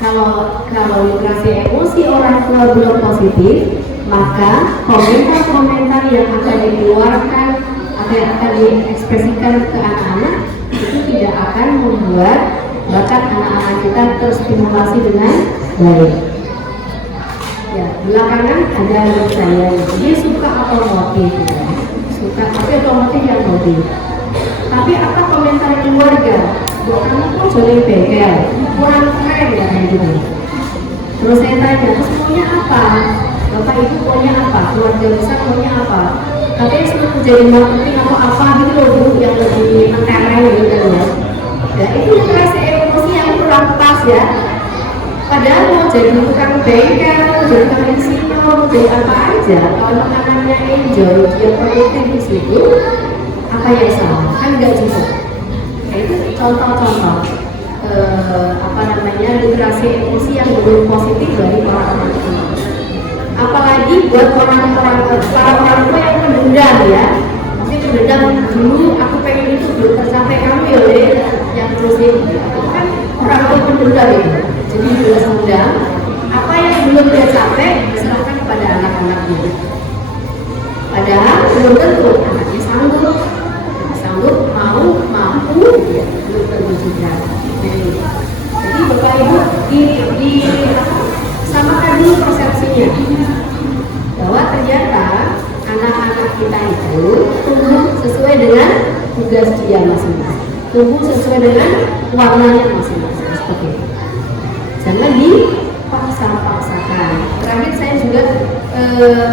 Kalau literasi emosi orang tua belum positif, maka komentar-komentar yang akan dikeluarkan atau yang akan diekspresikan ke anak-anak itu tidak akan membuat bakat anak-anak kita terstimulasi dengan baik. Ya, belakangan ada anak saya, dia suka otomotif, suka tapi otomotif yang mobil. Tapi apa komentar keluarga? Buat kamu kok jadi bengkel, kurang keren ya gitu. Terus saya tanya, terus maunya apa? Bapak ibu maunya apa? Keluarga besar maunya apa? Katanya sudah menjadi marketing atau apa gitu loh bu, yang lebih mentereng gitu ya. Ya itu literasi emosi yang kurang pas ya. Padahal mau jadi tukang bengkel, jadi tukang insinyur, jadi apa aja, kalau makanannya enjoy, dia produktif di situ, apa yang salah? Kan nggak juga. Nah, itu contoh-contoh literasi emosi yang belum positif dari orang-orang tua. Apalagi buat para orang tua yang mendendam ya, mungkin mendendam dulu aku pengen itu belum tercapai kamu ya, yang terusin kan orang tua mendendam itu. Jadi jelas mudah, apa yang belum dia capai diserahkan kepada anak-anaknya. Padahal belum tentu anaknya sanggup, mau, mampu, ya, belum tentu juga. Jadi Bapak Ibu samakan dulu persepsinya bahwa ternyata anak-anak kita itu tumbuh sesuai dengan tugas dia masing-masing, tumbuh sesuai dengan warnanya masing-masing seperti itu. Jangan dipaksa-paksakan. Terakhir saya juga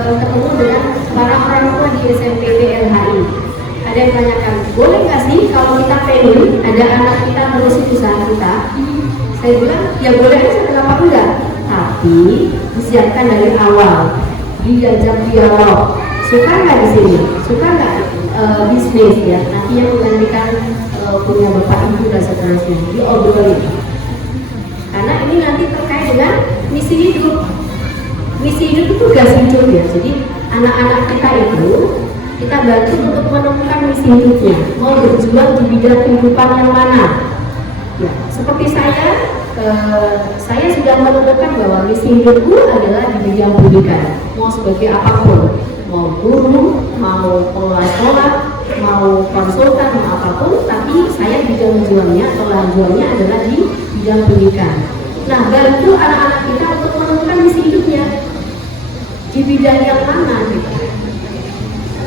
ketemu dengan para orang tua di SMP LHI. Ada yang tanyakan, boleh nggak sih kalau kita pengen ada anak kita menerusi usaha kita? Saya bilang, ya boleh aja, kenapa enggak? Tapi disiapkan dari awal, diajak dialog. Suka nggak di sini? Suka nggak bisnis ya? Nanti yang menggantikan punya bapak ibu dan seterusnya, diobrolin. Karena ini nanti terkait dengan misi hidup. Misi hidup itu tugas hidup ya. Jadi anak-anak kita itu kita bantu untuk menemukan misi hidupnya. Mau berjuang di bidang kehidupan yang mana? Ya, seperti saya sudah menemukan bahwa misi hidupku adalah di bidang pendidikan. Mau sebagai apapun, mau guru, mau pengelola sekolah, mau konsultan, mau apapun, tapi saya bidang juangnya atau lanjuannya adalah di bidang pendidikan. Nah, bantu anak-anak kita untuk menemukan misi hidupnya di bidang yang mana gitu.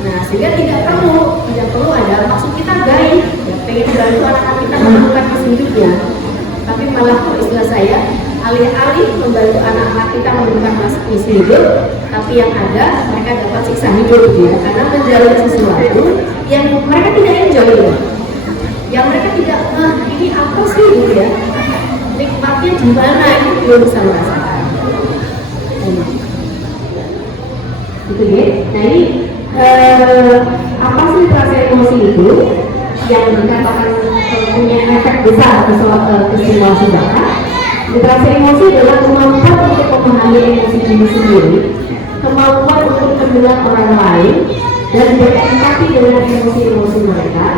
Nah, sehingga tidak perlu ada maksud kita baik, ya, pengen bantu anak-anak kita menemukan misi hidupnya, tapi malah istilah saya alih-alih membantu anak-anak kita menemukan misi hidup, tapi yang ada mereka dapat siksa hidup ya, karena menjalani sesuatu yang mereka tidak enjoy ya. Yang mereka tidak, ini apa sih gitu ya, nikmatnya di mana itu belum bisa merasakan. Gitu ya. Nah ini apa sih rasa emosi itu yang dikatakan punya efek besar ke stimulasi bakat? Literasi emosi adalah kemampuan untuk memahami emosi diri sendiri, kemampuan untuk mendengar orang lain dan berempati dengan emosi-emosi mereka,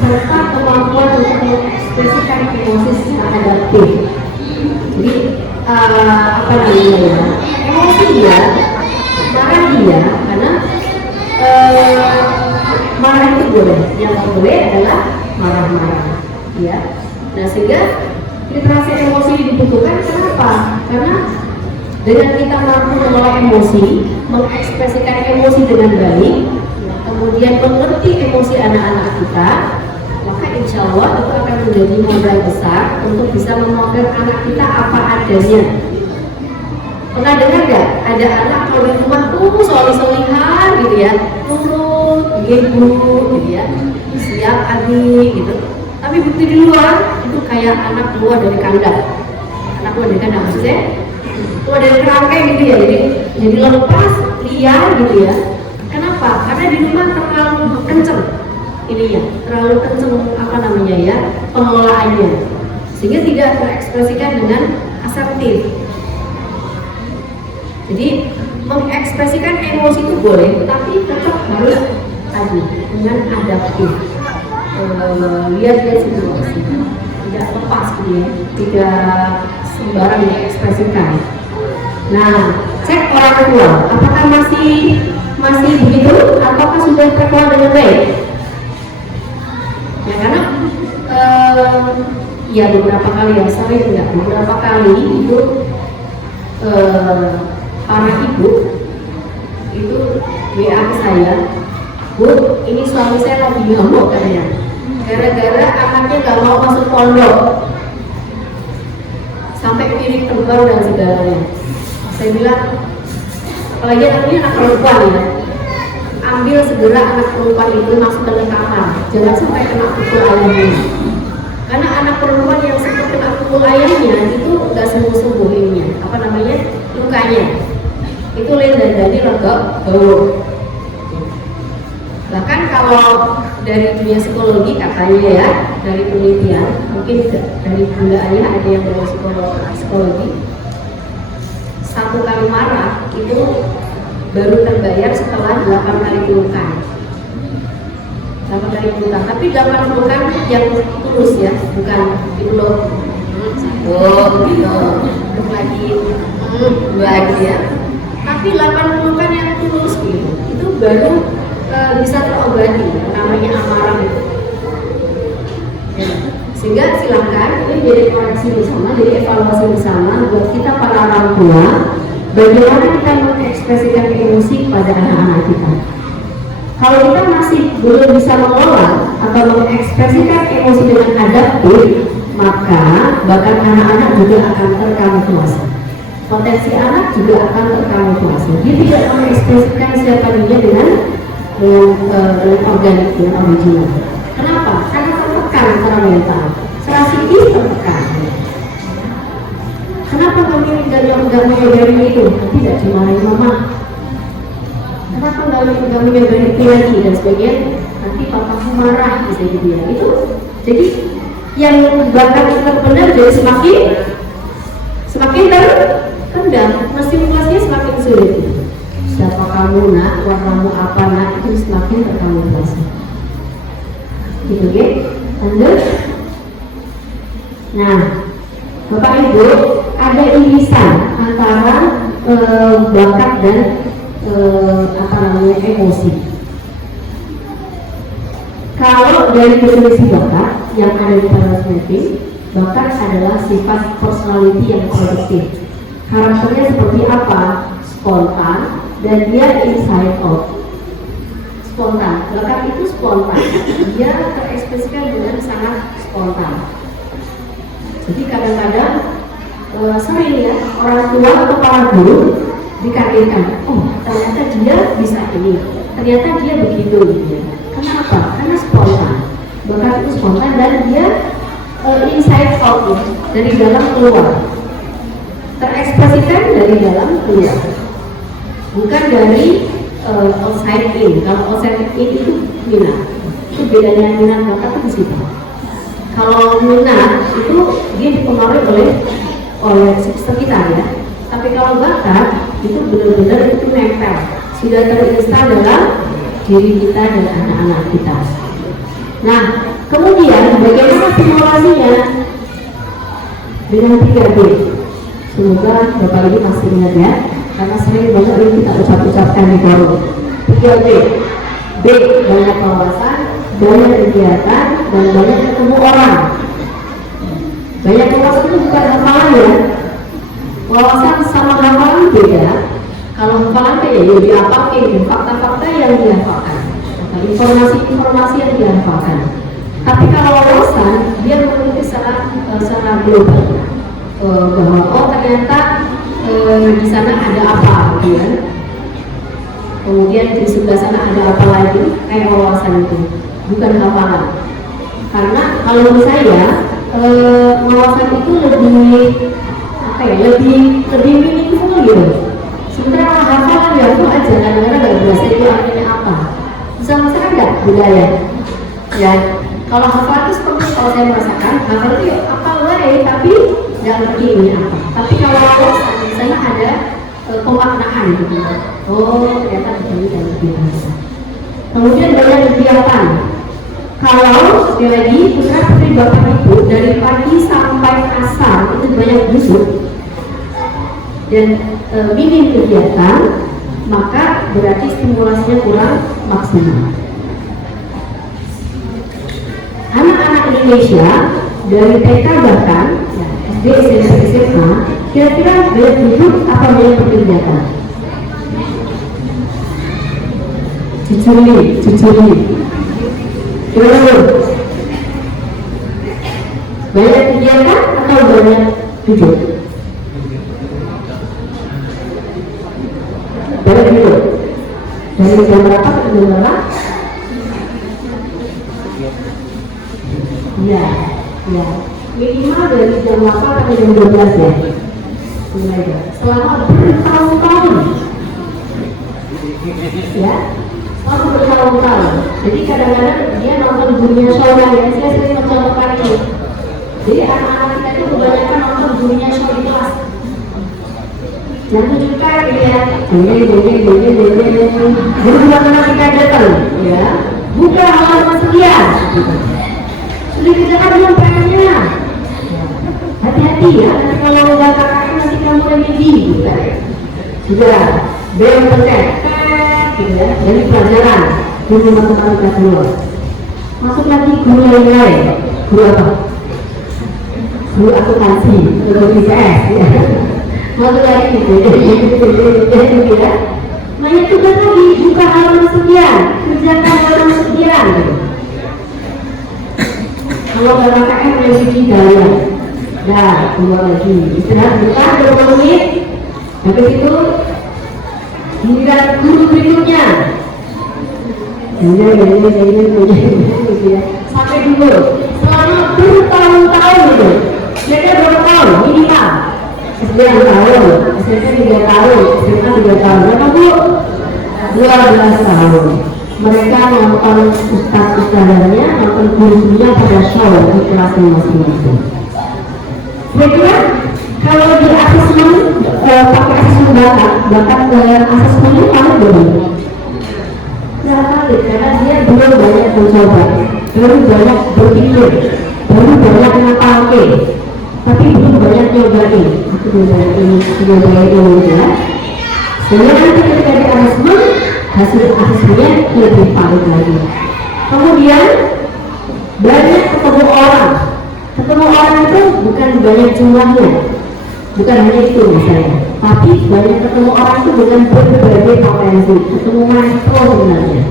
serta kemampuan untuk mengekspresikan emosi secara adaptif. Jadi apa namanya ya? Emosi dia, marah dia, karena marah itu boleh, yang boleh adalah marah-marah, ya. Nah sehingga literasi emosi dibutuhkan. Kenapa? Karena dengan kita mampu mengelola emosi, mengekspresikan emosi dengan baik, kemudian mengerti emosi anak-anak kita, maka insya Allah itu akan menjadi modal besar untuk bisa memotret anak kita apa adanya. Pernah dengar nggak? Ada anak kalau di rumah soli-solihan gitu ya, nurut, ibu gitu ya, siap adik gitu. Tapi bukti di luar itu kayak anak keluar dari kandang. Anak keluar dari kandang maksudnya keluar dari kerangkai gitu ya, jadi lepas, liar gitu ya. Kenapa? Karena di rumah terlalu kenceng ini ya, terlalu kenceng pengelolaannya, sehingga tidak terekspresikan dengan asertif. Jadi mengekspresikan emosi itu boleh, tetapi tetap harus tadi dengan adaptif. Lihat situasi, tidak lepas gitu ya, tidak sembarang diekspresikan. Nah, cek orang tua, apakah masih begitu, ataukah sudah terkelola dengan baik? Ya karena ya beberapa kali ya, sering enggak, beberapa kali itu para ibu itu WA ke saya, Bu, ini suami saya lagi ngamuk katanya, gara-gara anaknya nggak mau masuk pondok, sampai piring terbang dan segalanya. Saya bilang, apalagi anaknya anak perempuan ya, ambil segera anak perempuan itu masukkan ke kamar, jangan sampai kena pukul ayamnya. Karena anak perempuan yang sempat kena pukul ayamnya itu nggak sembuh-sembuh ininya, apa namanya, lukanya. Itu lendang-lendang lega bau. Bahkan kalau dari dunia psikologi katanya ya, dari penelitian, mungkin dari Bunda Ayah ada yang dari psikologi, satu kali marah itu baru terbayar setelah 8 kali pelukan. 8 kali pelukan, tapi 8 pelukan yang tulus ya, bukan dipeluk gitu, belum lagi ya. Tapi 8 pelukan yang tulus gitu, itu baru bisa terobati, namanya amarah itu. Ya. Sehingga silakan ini jadi koreksi bersama, jadi evaluasi bersama buat kita para orang tua, bagaimana kita mengekspresikan emosi pada anak-anak kita. Kalau kita masih belum bisa mengelola atau mengekspresikan emosi dengan adaptif, maka bakat anak-anak juga akan terkamuflase. Potensi anak juga akan terkamuflase. Dia tidak mengekspresikan siapa dia dengan organik, dengan original. Kenapa? Karena tertekan secara mental, secara psikis tertekan. Kenapa kami nggak menyadari itu? Tidak dimarahi mama. Kenapa nggak menyadari itu lagi dan sebagainya? Nanti papaku marah, bisa gitu ya. Itu jadi yang bakat terpendam jadi semakin terpendam, masing-masingnya semakin sulit. Siapa kamu nak, warnamu apa nak, itu semakin terkamuflase. Gitu ya, lanjut. Nah, Bapak Ibu, ada irisan antara bakat dan emosi. Kalau dari definisi bakat yang ada di Pareto Mapping, bakat adalah sifat personality yang produktif. Karakternya seperti apa? Spontan, dan dia inside out. Spontan, bakat itu spontan, dia terekspresikan dengan sangat spontan. Jadi kadang-kadang sering ya orang tua atau para guru dikagetkan, oh ternyata dia bisa ini, ternyata dia begitu gitu. Kenapa? Karena spontan. Bakat itu spontan dan dia inside out ya, dari dalam keluar, terekspresikan dari dalam keluar, bukan dari outside in. Kalau outside in itu minat, itu bedanya minat bakat itu di situ. Kalau minat itu dia dipengaruhi oleh sekitar ya. Tapi kalau bakat itu benar-benar itu nempel, sudah terinstal dalam diri kita dan anak-anak kita. Nah, kemudian bagaimana simulasinya? Dengan 3B. Semoga Bapak Ibu masih ingat ya, karena sering banget ini kita ucapkan di forum. 3B. B, banyak wawasan, banyak kegiatan, dan banyak ketemu orang. Banyak wawasan itu bukan hafalan ya. Wawasan sama hafalan beda. Kalau hafalan kayak ya dihafalkan, fakta-fakta yang dihafalkan, informasi-informasi yang dihafalkan. Tapi kalau wawasan dia mengikuti secara global, bahwa oh ternyata di sana ada apa, gitu ya. Kemudian di sebelah sana ada apa lagi, kayak wawasan itu, bukan hafalan. Karena kalau menurut saya wawasan itu lebih meaningful gitu. Sementara hafalan ya itu aja, kadang-kadang nggak berasa itu artinya apa. Bisa merasakan nggak budaya? Ya, kalau hafalan itu seperti kalau saya merasakan, hafalan itu ya apa tapi nggak ngerti ini apa. Tapi kalau wawasan di sana ada pemaknaan gitu. Oh ternyata begini dan begitu. Kemudian banyak kegiatan. Kalau sekali lagi putra putri Bapak Ibu dari pagi sampai asar itu banyak busuk dan minim kegiatan, maka berarti stimulasinya kurang maksimal. Anak-anak Indonesia dari TK bahkan ya, SD, SMP, SMA kira-kira banyak duduk apa banyak berkegiatan? Cucuri. Gimana? Banyak kegiatan atau banyak duduk? Banyak duduk. Dari jam berapa ke jam berapa? Ya. Minimal dari jam 8 sampai jam 12 ya. Selama bertahun-tahun. Ya. Selama bertahun-tahun. Jadi kadang-kadang dia nonton Dunia Show ya. Saya sering mencontohkan ini. Jadi anak-anak kita itu kebanyakan nonton Dunia Show di kelas. Jangan tunjukkan ya. Jadi bukan kita datang ya. Buka halaman sekian. Sudah kerjakan belum PR-nya? Hati-hati ya, nanti kalau udah kakaknya nanti kamu remedi gitu kan. Sudah, belum pencet gitu ya, dari pelajaran guru matematika keluar. Masuk lagi guru yang lain. Guru apa? Guru akuntansi, guru IPS ya. Masuk lagi gitu ya. Banyak tugas lagi, buka halaman sekian, kerjakan halaman sekian gitu. Kalau nggak KKM revisi daya, keluar lagi, istirahat bentar 20 menit, habis itu giliran guru berikutnya, sampai dulu, selama bertahun-tahun itu, kira-kira berapa tahun minimal? SD 2 tahun, SMP 3 tahun, SMA 3 tahun, berapa Bu? 12 tahun. Mereka nonton ustaz-ustaznya, nonton guru-gurunya pada show di kelasnya masing-masing. Kira-kira kalau di asesmen pakai asesmen bakat asesmen itu kamu belum? Karena dia belum banyak mencoba, belum banyak berpikir, baru banyak ngapalke, tapi belum banyak nyobain. Aku nyobain ini ya. Sehingga nanti ketika di asesmen hasil asesmennya lebih valid lagi. Kemudian banyak ketemu orang. Ketemu orang itu bukan banyak jumlahnya, bukan hanya itu misalnya, tapi banyak ketemu orang itu dengan berbagai potensi. Ketemu maestro sebenarnya.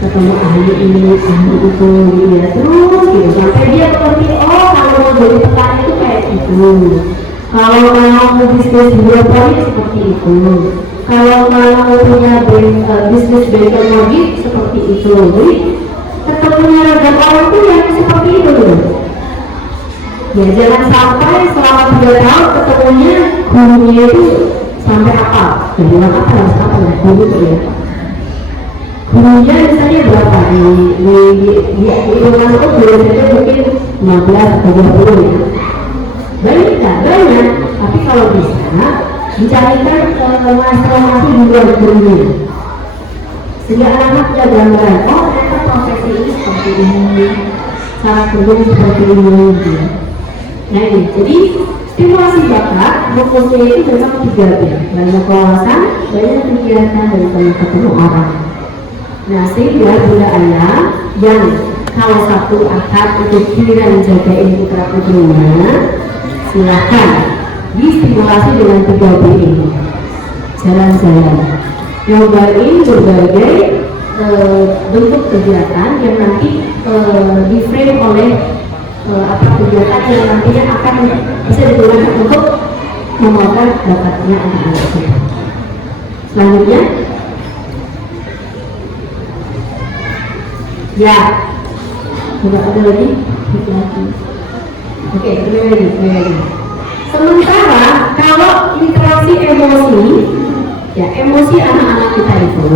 Ketemu ahli ini, ahli itu, ya terus gitu sampai dia mengerti, oh kalau mau jadi petani itu kayak gitu. Kalau mau bisnis hidroponik seperti itu. Kalau mau punya bisnis bengkel mobil seperti itu, jadi ketemunya ragam orang itu yang seperti itu loh. Ya jangan sampai selama 3 tahun ketemunya gurunya itu sampai apa? Jadi apa ya guru itu ya. Gurunya misalnya berapa di hitungan itu biasanya mungkin 15 atau 20 ya. Banyak, tapi kalau bisa dicarikan masalah di luar dunia sehingga anak-anak punya gambaran, oh ternyata profesi ini seperti ini, cara kerja seperti ini gitu. Nah ini, jadi stimulasi bakat fokusnya itu memang 3B, banyak wawasan, banyak kegiatan, dan banyak ketemu orang. Nah sehingga bunda ayah yang kalau Sabtu Ahad itu giliran jagain putra putrinya, silahkan distimulasi dengan 3B ini. Jalan-jalan, nyobain berbagai bentuk kegiatan yang nanti di-frame oleh kegiatan yang nantinya akan bisa digunakan untuk memotret bakatnya anak-anak kita. Selanjutnya, ya, coba ada lagi. Oke, lagi. Sementara kalau literasi emosi, ya emosi anak-anak kita itu,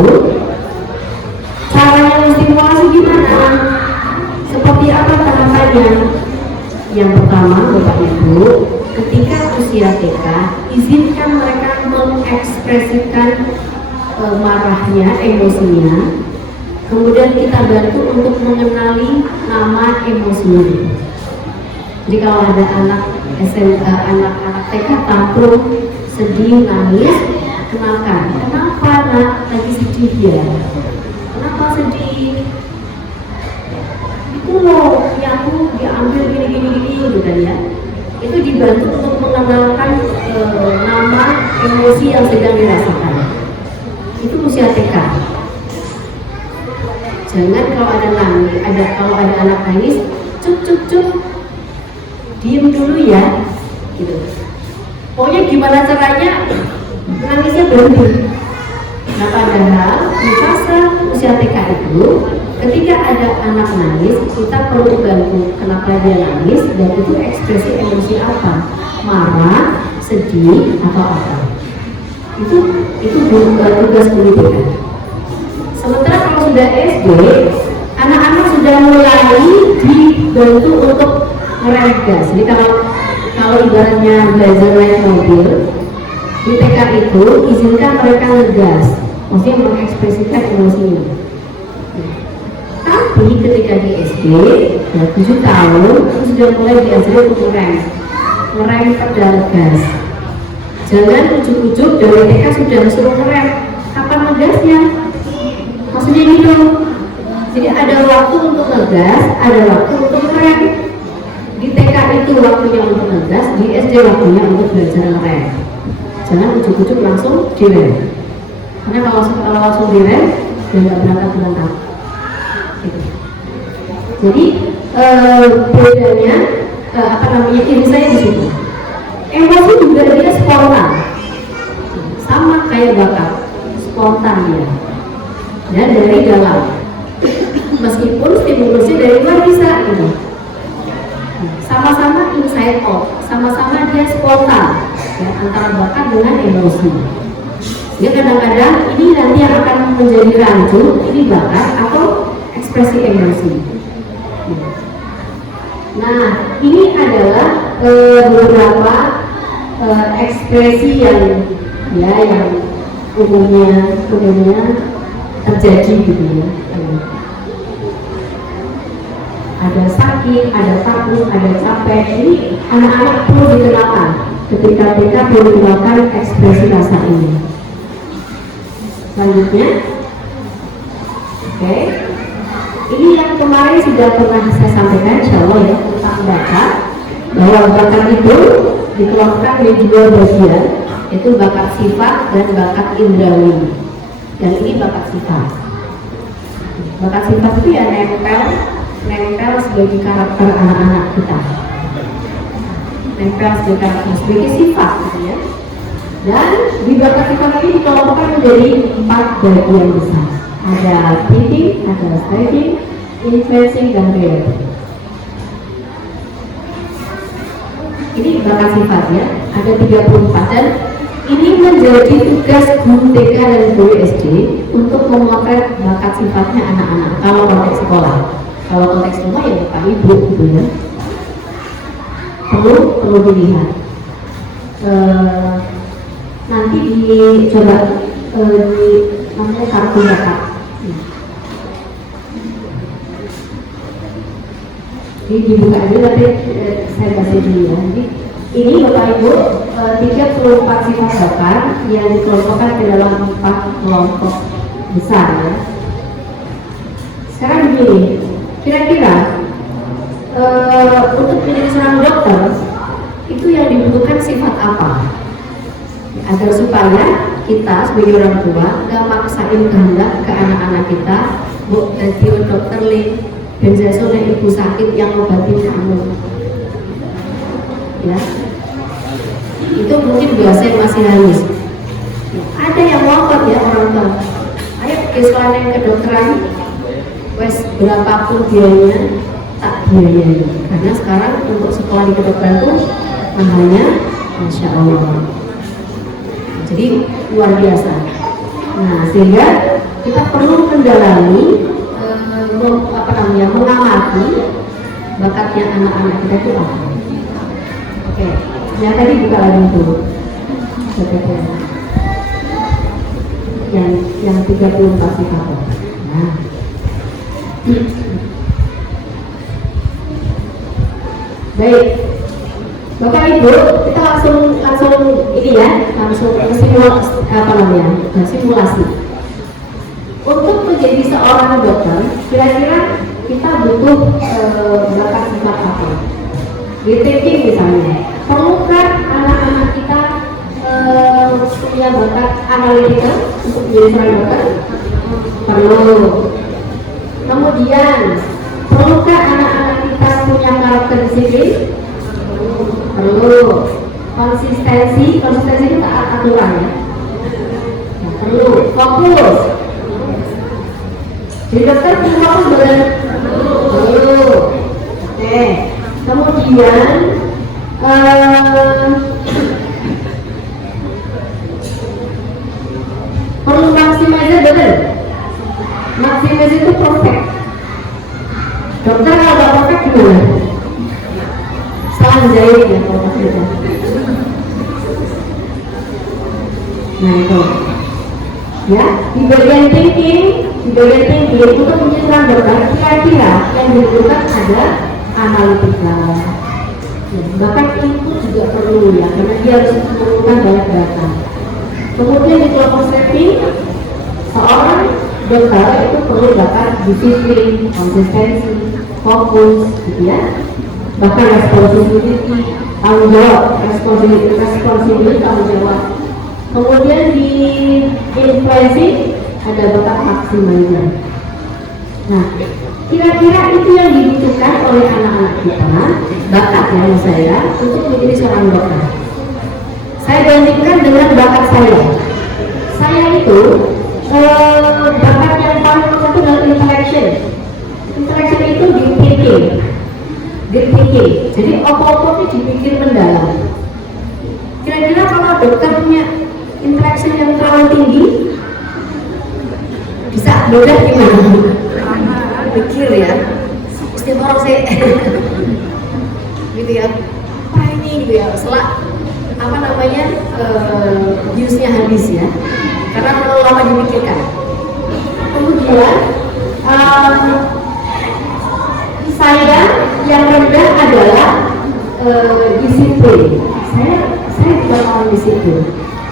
caranya menstimulasi gimana? Seperti apa tahapannya? Yang pertama, Bapak Ibu, ketika usia TK, izinkan mereka mengekspresikan marahnya, emosinya Kemudian kita bantu untuk mengenali nama emosi. Jadi kalau ada anak anak TK tantrum, sedih, nangis, kenalkan. Kenapa nak lagi sedih ya? Kenapa sedih? Itu loh, ya aku diambil gini gitu kan ya. Itu dibantu untuk mengenalkan nama emosi yang sedang dirasakan. Itu usia TK. Jangan kalau ada anak nangis, cuk, diem dulu ya, gitu. Pokoknya gimana caranya nangisnya berhenti. Nah padahal di fase usia TK itu, ketika ada anak nangis, kita perlu bantu kenapa dia nangis dan itu ekspresi emosi apa, marah, sedih atau apa. Itu tugas pendidikan. Sementara kalau sudah SD, anak-anak sudah mulai dibantu untuk ngerem gas. Jadi kalau ibaratnya belajar naik mobil, di TK itu izinkan mereka ngegas, maksudnya mengekspresikan emosinya. Tapi ketika di SD, ya 7 tahun sudah mulai diajari untuk ngerem pedal gas. Jangan ujuk-ujuk dari TK sudah suruh ngerem. Kapan ngegasnya? Maksudnya gitu. Jadi ada waktu untuk ngegas, ada waktu untuk ngerem. Di TK itu waktunya untuk ngegas, di SD waktunya untuk belajar ngerem. Jangan ujuk-ujuk langsung direm. Karena kalau langsung direm, dia nggak berangkat. Gitu. Jadi bedanya ini saya di situ. Emosi juga dia spontan, sama kayak bakat, spontan dia. Dan dari dalam, meskipun stimulusnya dari luar bisa gitu. Sama-sama inside out, sama-sama dia spontan ya, antara bakat dengan emosi. Ya kadang-kadang ini nanti yang akan menjadi rancu, ini bakat atau ekspresi emosi. Nah ini adalah beberapa ekspresi yang umumnya terjadi gitu ya. Ada sakit, ada takut, ada capek. Ini anak-anak perlu dikenalkan. Ketika TK perlu dikenalkan ekspresi rasa ini. Selanjutnya, oke. Ini yang kemarin sudah pernah saya sampaikan, insya Allah ya, tentang bakat. Bahwa bakat itu dikelompokkan menjadi 2 bagian, yaitu bakat sifat dan bakat indrawi. Dan ini bakat sifat. Bakat sifat itu ya nempel sebagai karakter anak-anak kita, nempel sebagai sifat gitu ya. Dan di bakat sifat ini dikelompokkan menjadi 4 bagian besar. Ada thinking, ada studying, influencing, dan creating. Ini bakat sifat ya, ada 34 dan ini menjadi tugas guru TK dan guru SD untuk memotret bakat sifatnya anak-anak kalau konteks sekolah. Kalau konteks rumah ya Bapak Ibu gitu ya. Perlu dilihat. Nanti dicoba namanya kartu bakat. Jadi dibuka dulu nanti saya kasih dulu ya. Jadi ini Bapak Ibu 34 sifat bakat yang dikelompokkan ke dalam 4 kelompok besar ya. Sekarang begini, kira-kira untuk menjadi seorang dokter itu yang dibutuhkan sifat apa? Agar supaya kita sebagai orang tua nggak maksain kehendak ke anak-anak kita, Bu, ganti dokter Lin, dan saya ibu sakit yang ngobatin kamu. Ya, itu mungkin bahasa yang masih halus. Ada yang ngotot ya orang tua. Ayo ke sekolah yang kedokteran, wes berapapun biayanya tak biayanya. Karena sekarang untuk sekolah di kedokteran itu mahalnya, masya Allah. Jadi luar biasa. Nah sehingga kita perlu mendalami, mengamati bakatnya anak-anak kita itu apa. Oke, yang tadi buka lagi dulu. Yang 34 sifat. Nah, Baik, Bapak Ibu, kita langsung ini ya, langsung simulasi. Untuk menjadi seorang dokter, kira-kira kita butuh bakat sifat apa? Di thinking misalnya, perlukah anak-anak kita punya bakat analytical untuk menjadi seorang dokter? Perlu. Kemudian, perlukah anak-anak kita punya karakter disiplin? Perlu. Konsistensi itu taat aturan ya. Perlu. Fokus. Jadi dokter perlu fokus bukan? Perlu. Oke. Kemudian perlu maximizer betul. Maximizer itu perfect. Dokter kalau nggak perfect gimana? Salah jahit ya kalau pas itu. Nah itu, ya di bagian thinking untuk menjadi seorang dokter kira-kira yang dibutuhkan ada analytical. Ya, bahkan itu juga perlu ya, karena dia harus mengumpulkan banyak data. Kemudian di kelompok setting, seorang dokter itu perlu bakat disiplin, konsistensi, fokus, gitu ya. Bahkan responsibility, tanggung jawab, responsibility tanggung jawab. Kemudian di influencing ada bakat maximizer. Nah, kira-kira itu yang dibutuhkan oleh anak-anak kita, bakat yang saya untuk menjadi seorang dokter. Saya bandingkan dengan bakat saya. Saya itu bakat yang paling utama itu adalah interaction. Interaction itu di thinking. Jadi apa-apa itu dipikir mendalam. Kira-kira kalau dokter punya interaction yang terlalu tinggi, bisa mudah gimana? Pikir ya, setiap orang saya gitu ya, apa ini gitu ya, setelah apa namanya use-nya habis ya, karena terlalu lama dimikirkan. Kemudian saya yang rendah adalah disiplin. Saya bukan orang disiplin.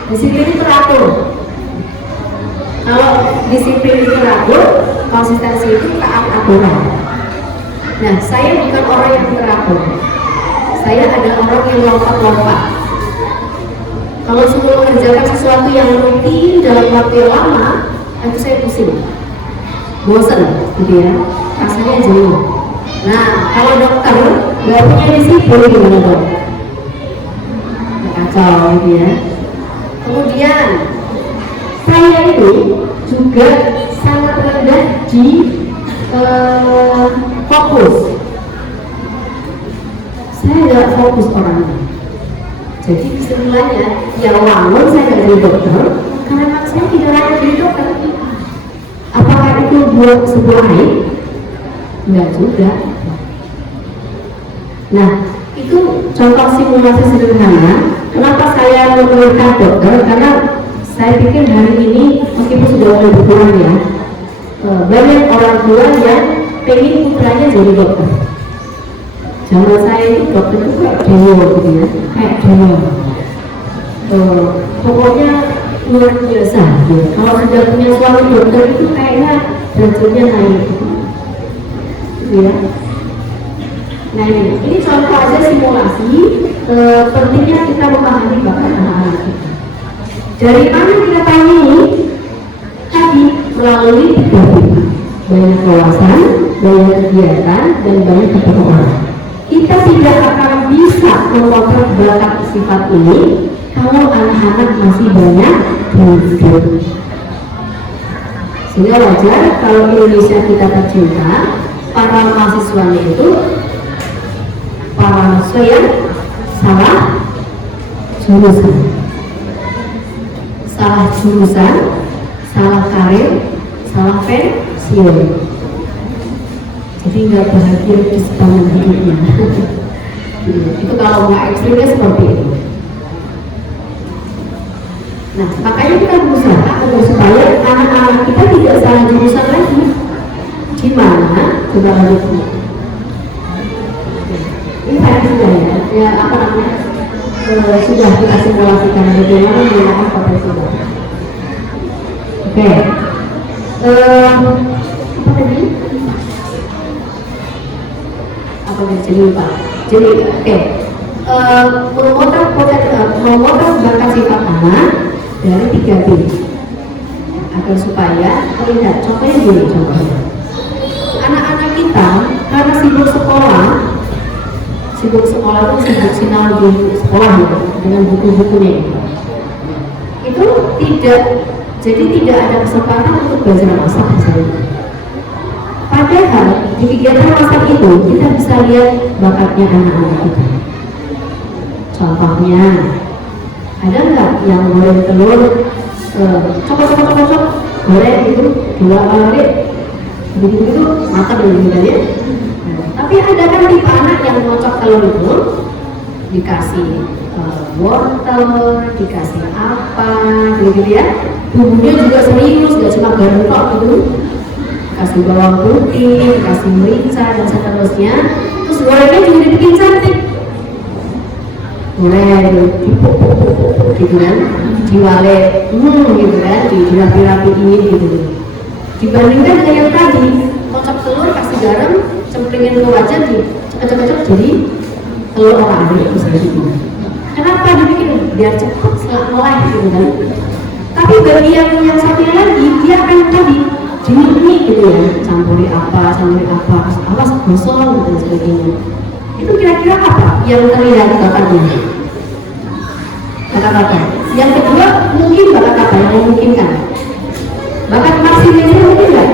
Disiplin itu teratur. Kalau disiplin itu teratur, konsistensi itu taat aturan. Nah, saya bukan orang yang teratur. Saya adalah orang yang lompat-lompat. Kalau suruh mengerjakan sesuatu yang rutin dalam waktu yang lama, itu saya pusing, bosan, gitu ya, rasanya jenuh. Nah, kalau dokter nggak punya disiplin gimana dong? Kacau, gitu ya. Kemudian saya itu juga sangat rendah di fokus. Saya nggak fokus orangnya. Jadi kesimpulannya, ya walaupun saya nggak jadi dokter, karena memang saya tidak layak jadi dokter. Apakah itu buat sebuah aib? Enggak juga. Nah, itu contoh simulasi sederhana. Kenapa saya memilih dokter? Karena saya pikir hari ini meskipun sudah mulai berkurang ya, banyak orang tua yang pengen putranya jadi dokter. Zaman saya itu dokter itu kayak dewa gitu ya, kayak dewa. Pokoknya luar biasa. Ya. Kalau sudah punya suami dokter itu kayaknya derajatnya naik. Gitu ya. Nah ini contoh aja simulasi. Pentingnya kita memahami bakat anak-anak kita. Dari mana kita tahu ini? Tadi melalui 3 banyak wawasan, banyak kegiatan, dan banyak ketemu orang. Kita tidak akan bisa memotret bakat sifat ini kalau anak-anak masih banyak belajar. Sehingga wajar kalau Indonesia kita tercinta, para mahasiswanya itu para mahasiswa yang salah jurusan, salah karir, salah pensiun. Jadi nggak bahagia di sepanjang hidupnya. Itu kalau nggak ekstrimnya seperti itu. Nah, makanya kita berusaha agar supaya anak-anak kita tidak salah jurusan lagi. di mana coba lanjut ini saya sudah ya apa namanya sudah kita simulasikan bagaimana menggunakan potensi bakat. Oke, apa tadi? Apa tadi? Jadi lupa. Jadi oke, memotret bakat sifat anak dari 3B agar supaya terlihat. Contohnya gini, contohnya anak-anak kita karena sibuk sekolah itu sibuk sinau di sekolah gitu, dengan buku-bukunya itu tidak ada kesempatan untuk belajar masak misalnya. Padahal di kegiatan masak itu kita bisa lihat bakatnya anak-anak kita. Contohnya ada nggak yang goreng telur cocok goreng itu 2 kali begitu makan gitu ya. Tapi ada kan tipe anak yang ngocok telur itu dikasih wortel, dikasih apa gitu ya, bumbunya juga serius, gak cuma garam tok gitu, kasih bawang putih, kasih merica dan seterusnya. Terus gorengnya juga dibikin cantik, goreng gitu kan, diwale gitu kan, dirapi-rapiin gitu. Dibandingkan dengan yang tadi kocok telur kasih garam, cemplungin ke wajah, cepet-cepet jadi telur orang itu sendiri. Kenapa dibikin? Biar cepat selesai gitu kan. Tapi bagi yang satunya lagi, dia akan tadi dinikmati gitu ya, campuri apa, awas gosong dan sebagainya. Itu kira-kira apa yang terlihat bakatnya? Bakat apa? Yang kedua mungkin bakat apa yang memungkinkan? Bakat maksimalnya mungkin nggak?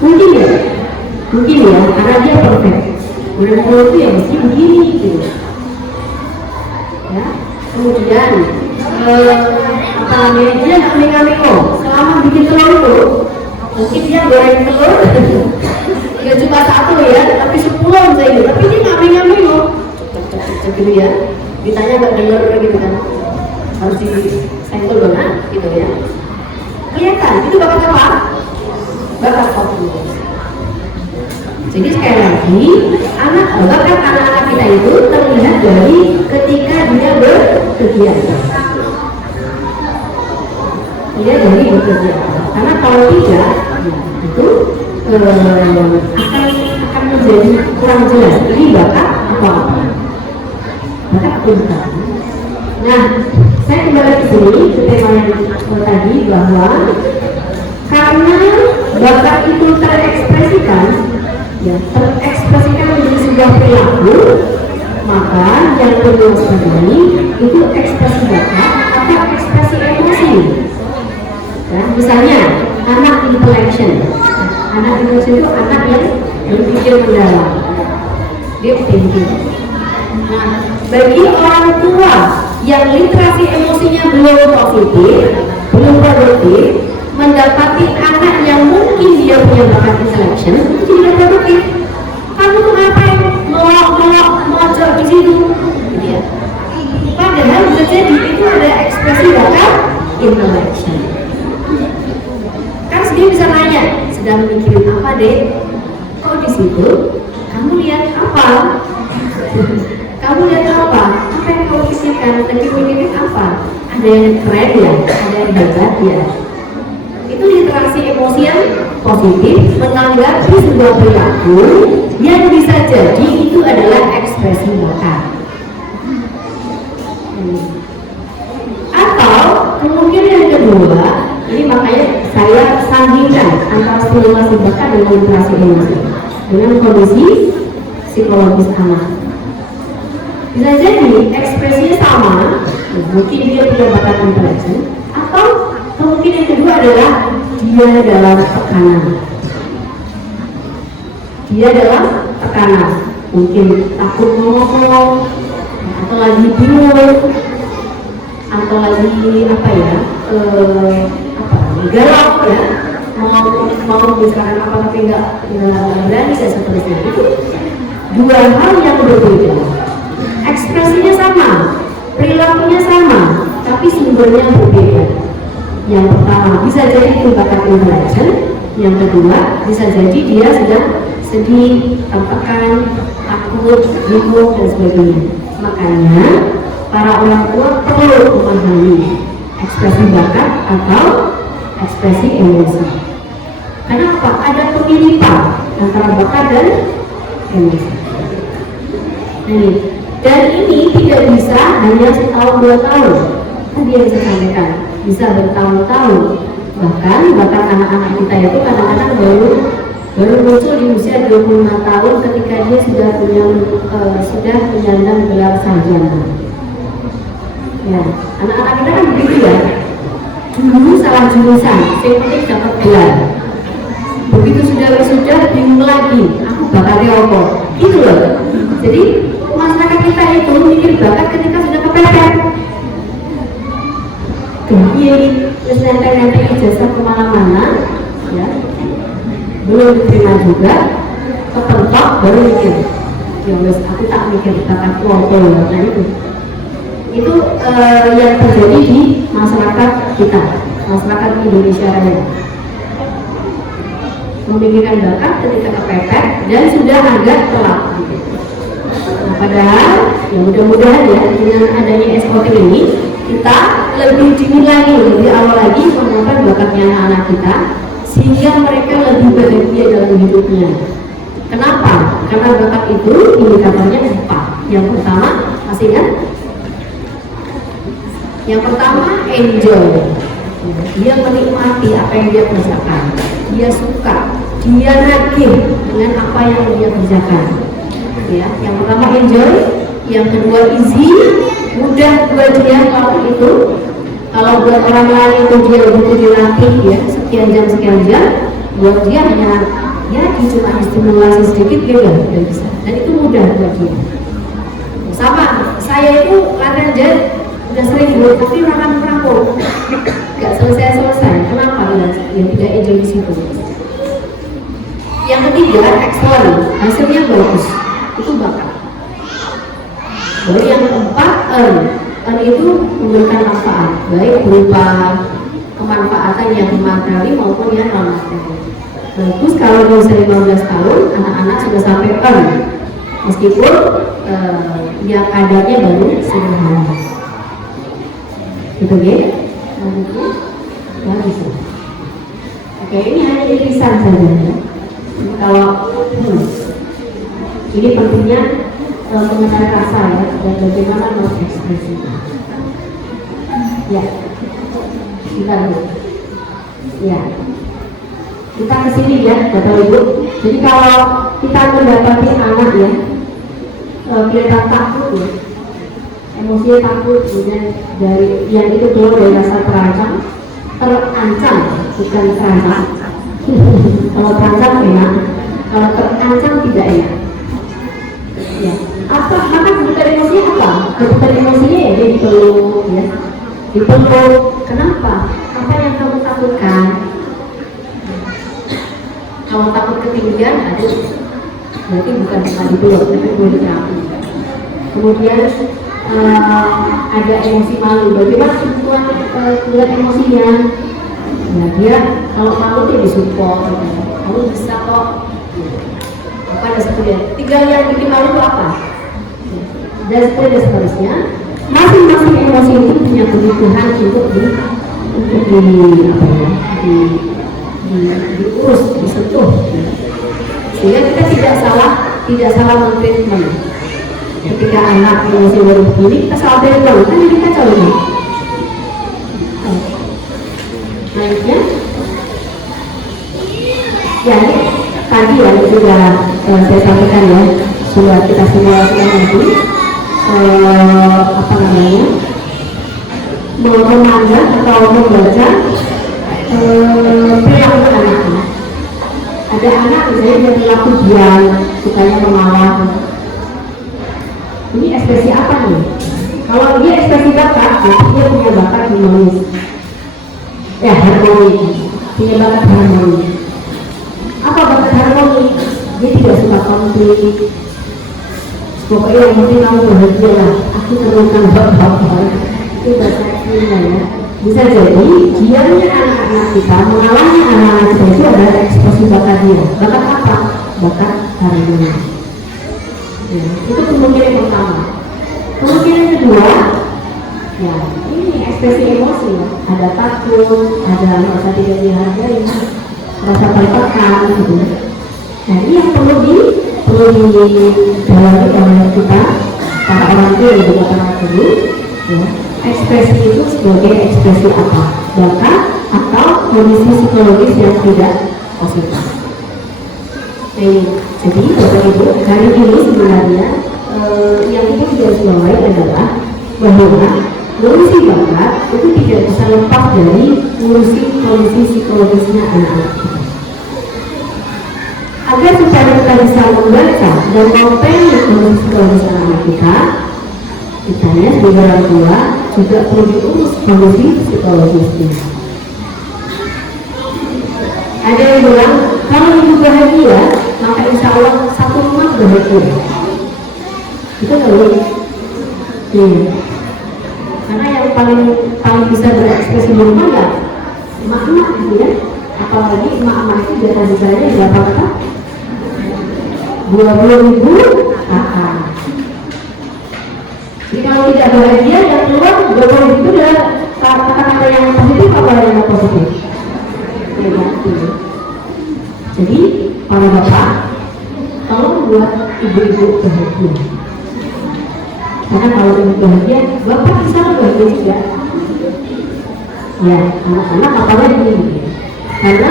Mungkin ya? Mungkin ya, karena dia perfect. Udah itu ya mesti begini gitu. Ya. Kemudian apa namanya, dia nggak mengambil selama bikin telur itu mungkin dia goreng telur nggak cuma 1 ya, tapi 10 misalnya, tapi dia nggak mengambil cek gitu ya, ditanya nggak dengar gitu kan, harus disentuh dong gitu ya. Kelihatan itu bakat apa? Bakat fokus. Jadi sekali lagi, bakat anak-anak kita itu terlihat dari ketika dia berkegiatan. Dia dari berkegiatan. Karena kalau tidak, itu akan menjadi kurang jelas. Ini bakat apa? Bakat apa bukan? Nah, saya kembali ke sini ke tema yang tadi, bahwa karena bakat itu terekspresikan menjadi sebuah perilaku, maka yang kedua sekali itu ekspresi bakat atau ekspresi emosi. Ya, misalnya anak intellection itu anak yang berpikir mendalam, deep thinking. Nah, bagi orang tua yang literasi emosinya belum positif, belum produktif, mendapati anak yang mungkin dia punya bakat intellection itu tidak produktif. Kamu tuh ngapain melojok di situ? Ya. Padahal bisa jadi itu ada ekspresi bakat intellection. Kan dia bisa nanya, sedang mikirin apa deh? Kok di situ? Kamu lihat apa? Kamu lihat apa? Apa yang kamu pikirkan? Lagi mikirin apa? Ada yang keren ya? Ada yang hebat ya? Itu literasi emosi yang positif, menanggapi sebuah perilaku yang bisa jadi itu adalah ekspresi bakat. Atau kemungkinan yang kedua, ini makanya saya sandingkan antara stimulasi bakat dan literasi emosi dengan kondisi psikologis anak. Bisa jadi ekspresinya sama, mungkin dia punya bakat intelektual, atau kemungkinan kedua adalah dia dalam tekanan. Dia dalam tekanan, mungkin takut ngomong, atau lagi bingung, atau lagi galau ya, mau misalkan apa tapi nggak berani dan seterusnya. Itu dua hal yang berbeda. Ekspresinya sama, perilakunya sama, tapi sumbernya berbeda. Yang pertama bisa jadi itu bakat intelektual, Yang kedua, bisa jadi dia sedang sedih, tertekan, takut, bingung dan sebagainya. Makanya para orang tua perlu memahami ekspresi bakat atau ekspresi emosi. Kenapa? Ada kemiripan antara bakat dan emosi. Dan ini tidak bisa hanya setahun 2 tahun. Tadi yang saya sampaikan, bisa bertahun-tahun. Bahkan bakat anak-anak kita itu kadang-kadang baru muncul di usia 25 tahun ketika dia sudah menyandang gelar sarjana. Ya, anak-anak kita kan begitu ya. Dulu salah jurusan, yang penting dapat gelar. Begitu sudah wisuda bingung lagi, aku bakatnya apa? Gitu loh. Jadi masyarakat kita itu mikir bakat ketika sudah kepepet. Terus nenteng-nenteng ijazah kemana-mana, ya, belum diterima juga, kepentok baru mikir, ya wes aku tak mikir bakatku apa ya. Nah itu yang terjadi di masyarakat kita, masyarakat Indonesia Raya. Memikirkan bakat ketika kepepet dan sudah agak telat. Nah, padahal ya mudah-mudahan ya dengan adanya SOT ini kita lebih dini lagi, lebih awal lagi menemukan bakatnya anak-anak kita sehingga mereka lebih bahagia dalam hidupnya. Kenapa? Karena bakat itu indikatornya 4. Yang pertama, masih ingat? Yang pertama, enjoy. Dia menikmati apa yang dia kerjakan. Dia suka, dia nagih dengan apa yang dia kerjakan. Ya, yang pertama enjoy, yang kedua easy, mudah buat dia melakukan itu. Kalau buat orang lain itu dia butuh dilatih ya sekian jam, buat dia hanya ya cuma stimulasi sedikit gitu udah bisa. Dan itu mudah buat dia. Sama, saya itu latihan jahit udah sering buat tapi makan perangko, nggak selesai. Kenapa? Ya tidak enjoy di situ. Yang ketiga, excellent, hasilnya bagus, itu bakat. Baru yang keempat, earn itu memberikan manfaat, baik berupa kemanfaatan yang materi maupun yang non materi. Bagus kalau di usia 15 tahun anak-anak sudah sampai earn, meskipun yang adanya baru sederhana. Gitu ya? Bagus. Oke, ini hanya irisan saja ya. Kalau ini pentingnya mengenai rasa ya dan bagaimana mengekspresikan. Ya, kita lihat. Ya, kita kesini ya, Bapak Ibu. Jadi kalau kita mendapati anak ya, kelihatan takut ya, emosinya takut, kemudian dari yang itu keluar dari rasa terancam, bukan terancam. Kalau terancam enak, kalau terancam tidak enak. Ya. Maka kebutuhan emosinya apa? Kebutuhan emosinya ya dia dipeluk, ya. Dipeluk. Kenapa? Apa yang kamu takutkan? Kalau takut ketinggian, berarti bukan cuma dipeluk, tapi boleh dirapi. Kemudian ada emosi malu. Bagaimana kebutuhan emosinya? Ya dia kalau malu dia disupport, kamu bisa kok. Apa ada seperti tinggal yang bikin malu itu apa? Dan seterusnya. Masing-masing emosi itu punya kebutuhan untuk diurus, disentuh. Sehingga kita tidak salah mentreatment. Ketika anak emosi baru begini, kita salah treatment, kan jadi kacau ini. Naiknya, ya ini tadi ya juga saya sampaikan ya, sudah kita simulasikan nanti apa namanya, memandang atau membaca perilaku anak-anak. Ada anak misalnya dia perilaku diam, sukanya mengalah. Ini ekspresi apa nih? Kalau dia ekspresi bakat, dia punya bakat menulis. Ya, harmoni, punya bakat harmoni. Apa bakat harmoni? Dia tidak suka konflik. Pokoknya yang penting kamu bahagia lah. Aku temukan bapak-bapak. Itu bahasa aslinya ya. Bisa jadi diamnya anak-anak kita, mengalami anak-anak kita itu adalah ekspresi bakat dia. Bakat apa? Bakat harimau. Ya, itu kemungkinan yang pertama. Kemungkinan kedua, ya ini ekspresi emosi ya. Ada takut, ada merasa tidak dihargai, merasa tertekan gitu. Nah ini yang perlu didalami oleh kita, para orang tua dan juga para guru. Ya. Ekspresi itu sebagai ekspresi apa? Bakat atau kondisi psikologis yang tidak positif. Jadi Bapak Ibu, hari ini sebenarnya yang kita garisbawahi adalah bahwa ngurusi bakat itu tidak bisa lepas dari ngurusi kondisi psikologisnya anak-anak kita. Agar supaya kita bisa membaca dan mempelajari kondisi psikologis anak-anak kita sebagai orang tua juga perlu diurus kondisi psikologisnya. Ada yang bilang kalau ibu bahagia maka insya Allah satu rumah bahagia. Itu nggak boleh. Karena yang paling bisa berekspresi di rumah ya emak-emak gitu ya. Apalagi emak-emak itu jatah bisanya berapa kata? 20.000 kakak. Jadi kalau tidak bahagia yang keluar 20.000 itu adalah kata-kata yang positif apa yang positif? Negatif. Jadi para bapak tolong buat ibu-ibu bahagia. Karena kalau ibu bahagia, bapak bisa bahagia juga. Ya, anak-anak apalagi ini. Karena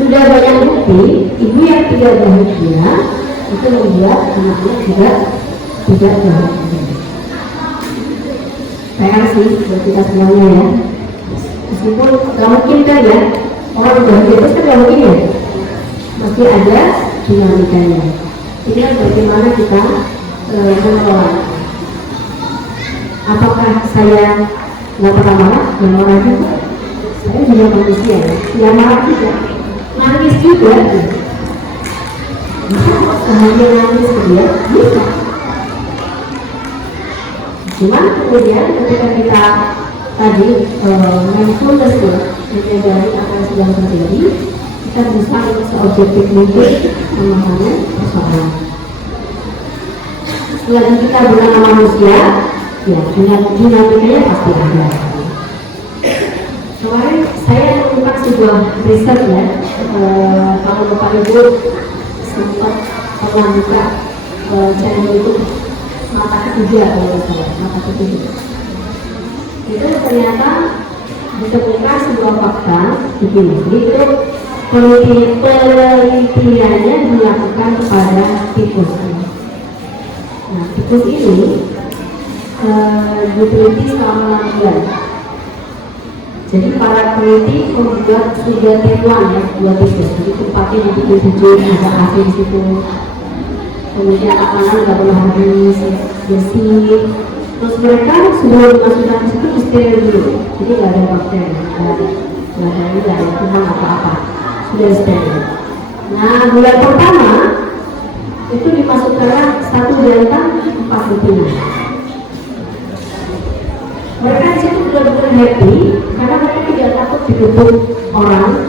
sudah banyak bukti ibu yang tidak bahagia itu membuat anaknya juga tidak bahagia. Sayang sih buat kita semuanya ya. Meskipun gak mungkin kan ya, orang bahagia terus kan gak mungkin ya. Masih ada dinamikanya. Ini kan bagaimana kita mengelola. Apakah saya nggak pernah marah? Yang marah juga. Saya juga manusia ya. Yang marah juga. Nangis juga. Hanya nangis dia bisa. Cuman kemudian ketika kita tadi mindfulness ya, menyadari apa yang sedang terjadi, kita bisa seobjektif mungkin memahami persoalan. Selagi kita bernama manusia, ya dengan dinamikanya pasti ada. Kemarin saya menemukan sebuah riset ya, kalau Bapak Ibu sempat pernah buka channel YouTube mata ketiga kalau saya mata ketiga. Itu ternyata ditemukan sebuah fakta begini. Itu penelitiannya dilakukan kepada tikus. Nah, tikus ini diteliti selama 6 bulan. Jadi para peneliti membuat tiga timuan ya, dua tikus. Jadi tempatnya dibikin ada AC di situ. Kemudian makanan nggak boleh habis, bersih. Terus mereka sebelum dimasukkan ke situ steril dulu. Jadi nggak ada bakteri, nggak ada kuman apa-apa. Sudah steril. Nah, bulan pertama itu dimasukkan satu jantan 4 betina. Mereka di situ benar-benar happy karena mereka tidak takut ditutup orang,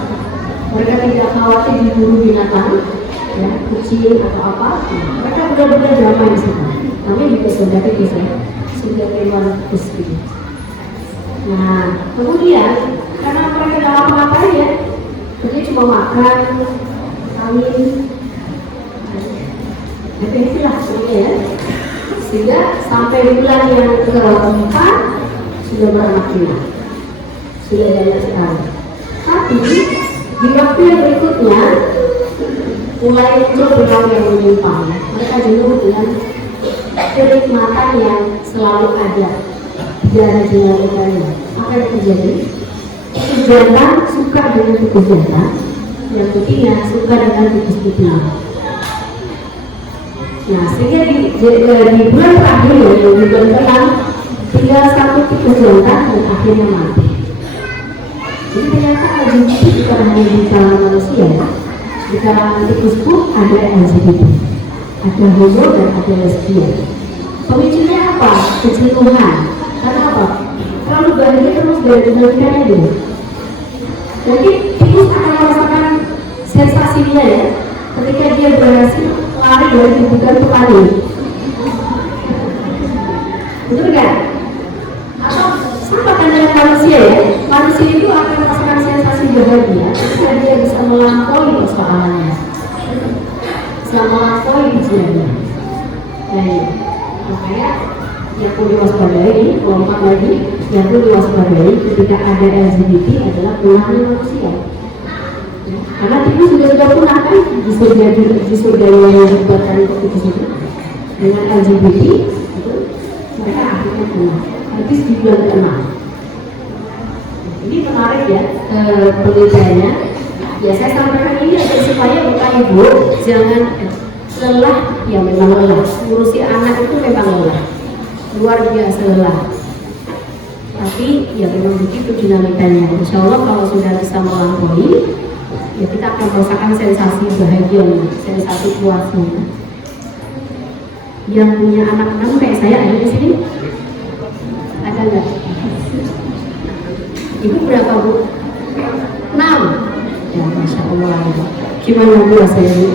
mereka tidak khawatir diburu binatang, ya, kucing atau apa. Mereka benar-benar damai di situ. Kami juga sudah tikus ya, sudah hewan tikus. Nah, kemudian karena mereka tidak apa-apain ya, jadi cuma makan, kawin, itulah semuanya ya. Sehingga sampai bulan yang keempat sudah beranak pinak, sudah banyak sekali. Tapi di waktu yang berikutnya mulai muncul perilaku yang menyimpang. Mereka jenuh dengan kenikmatan yang selalu ada dari dinamikanya. Apa yang terjadi? Tikus jantan suka dengan tikus jantan, yang betina suka dengan tikus betina. Nah, sehingga di bulan terakhir ya, di bulan ke-6 tinggal satu tikus jantan dan akhirnya mati. Jadi ternyata LGBT bukan hanya di kalangan manusia, di kalangan tikus pun ada LGBT, ada homo dan ada lesbian. Pemicunya apa? Kejenuhan. Karena apa? selalu bahagia terus dari penelitiannya dulu. Mungkin tikus akan merasakan sensasinya ya, ketika dia berhasil lari dari tumpukan petani. Betul nggak? Atau sama kan dengan manusia ya, manusia itu akan merasakan sensasi bahagia ketika dia bisa melampaui persoalannya, bisa melampaui ujiannya. Nah, ya. Makanya yang perlu diwaspadai, kelompok lagi yang perlu diwaspadai ketika ada LGBT adalah punahnya manusia. Karena tikus sudah punah kan di surga yang dibuatkan untuk tikus itu dengan LGBT itu mereka akhirnya punah. Habis di bulan ke-6. Ini menarik ya penelitiannya. Ya saya sampaikan ini agar supaya Bapak Ibu jangan lelah, ya memang lelah. Ngurusi anak itu memang lelah, luar biasa lelah. Tapi ya memang begitu dinamikanya. Insya Allah kalau sudah bisa melampaui, ya kita akan merasakan sensasi bahagia, sensasi puasnya. Yang punya anak 6 kayak saya ada di sini? Ada nggak? Ibu berapa Bu? 6. Ya Masya Allah. Gimana Bu rasanya Bu?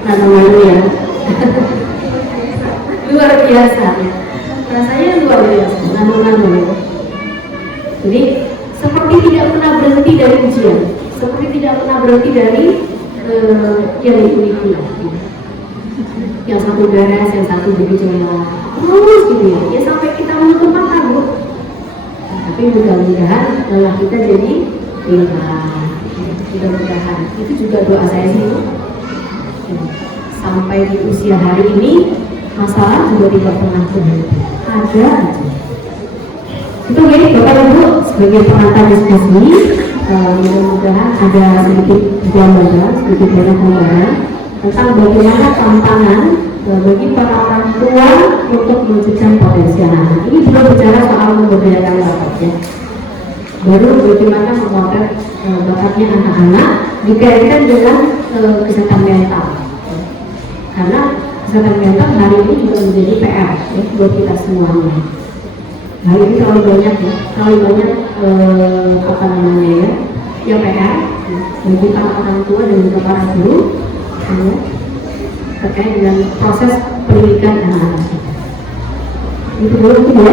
Malu ya. Luar biasa ya. Rasanya luar biasa. Nano-nano ya. Jadi seperti tidak pernah berhenti dari ujian, seperti tidak pernah berhenti dari yang itu. Yang satu beres, yang satu bergejolak, terus gitu ya. Ya sampai kita menutup mata Bu. Tapi mudah-mudahan lelah kita jadi hilang. Mudah-mudahan itu juga doa saya sih Bu. Sampai di usia hari ini masalah juga tidak pernah berhenti, ada aja. Itu ya Bapak Ibu sebagai pengantar diskusi, mudah-mudahan ada sedikit gambaran, sedikit banyak gambaran tentang bagaimana tantangan bagi para orang tua untuk mewujudkan potensi anak. Ini belum bicara soal memberdayakan bakat ya, baru bagaimana memotret bakatnya anak-anak dikaitkan dengan kesehatan mental. Karena kesehatan mental hari ini juga menjadi PR ya, buat kita semuanya. Hari ini terlalu banyak ya, terlalu banyak apa namanya ya PR bagi para orang tua dan juga para guru ya, terkait dengan proses pendidikan anak-anak kita. Itu dulu ya.